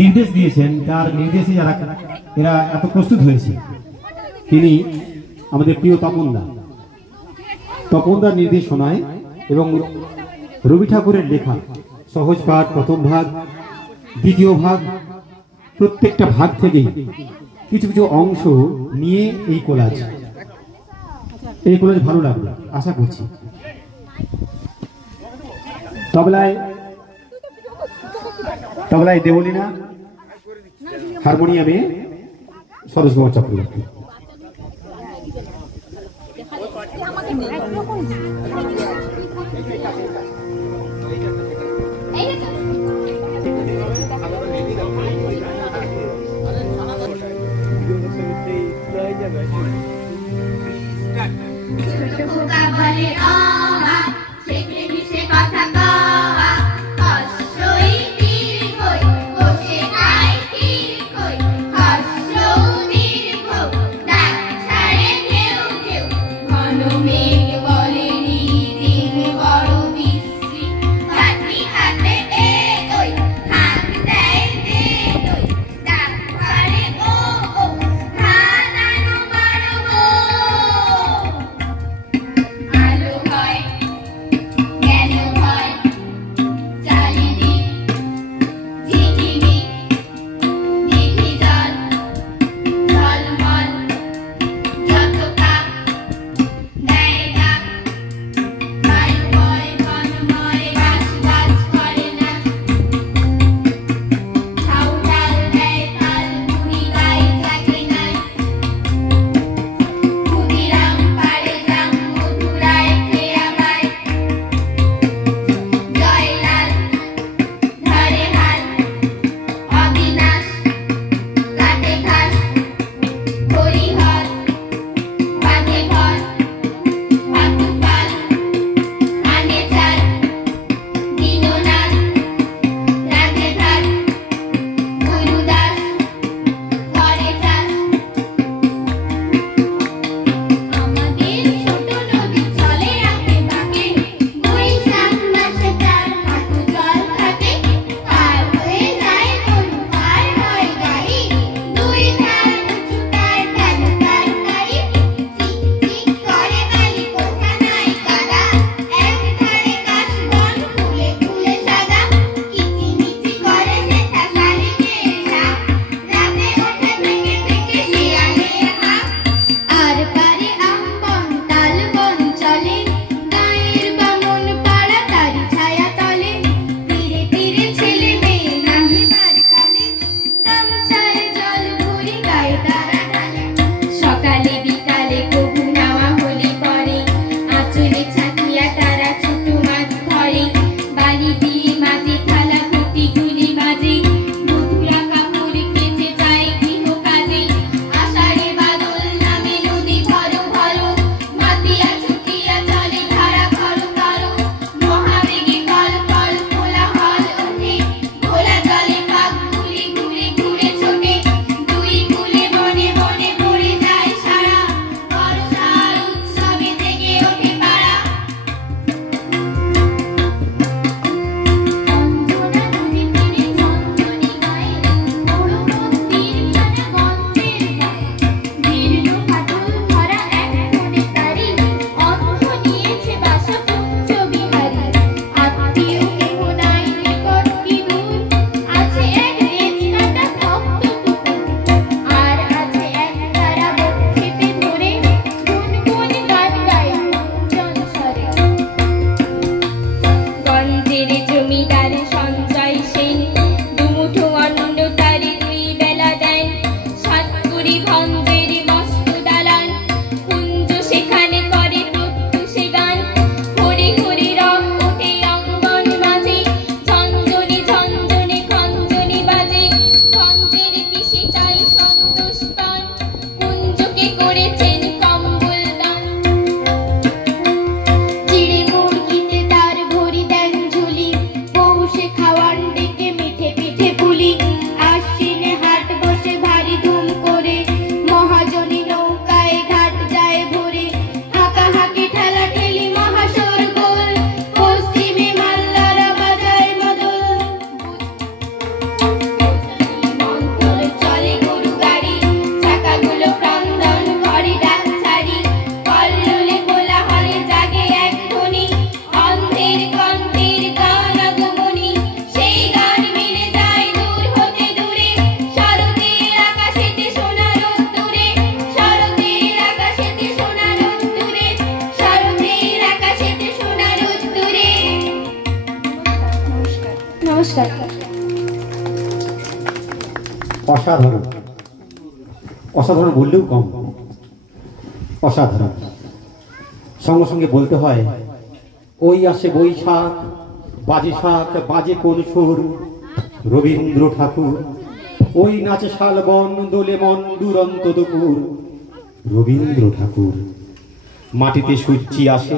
নির্দেশ দিয়েছেন, তার নির্দেশে যারা এরা এত প্রস্তুত হয়েছে, তিনি আমাদের প্রিয় তপনদার নির্দেশনায় এবং রবি ঠাকুরের লেখা সহজ পাঠ প্রথম ভাগ, দ্বিতীয় ভাগ, প্রত্যেকটা ভাগ থেকেই কিছু কিছু অংশ নিয়ে এই কোলাজ ভালো লাগবে আশা করছি। তবলায় দেবলীনা, হারমোনিয়ামে সরোজ কুমার চক্রবর্তী। নমস্কার। অসাধারণ, অসাধারণ বললেও কম, অসাধারণ। সঙ্গে সঙ্গে বলতে হয়, ওই আসে বৈশাখ, বাজে শাক বাজে কোন সুর, রবীন্দ্র ঠাকুর। ওই নাচে শালবন দোলে মন দুরন্ত দুপুর, রবীন্দ্র ঠাকুর। মাটিতে সূর্যি আসে,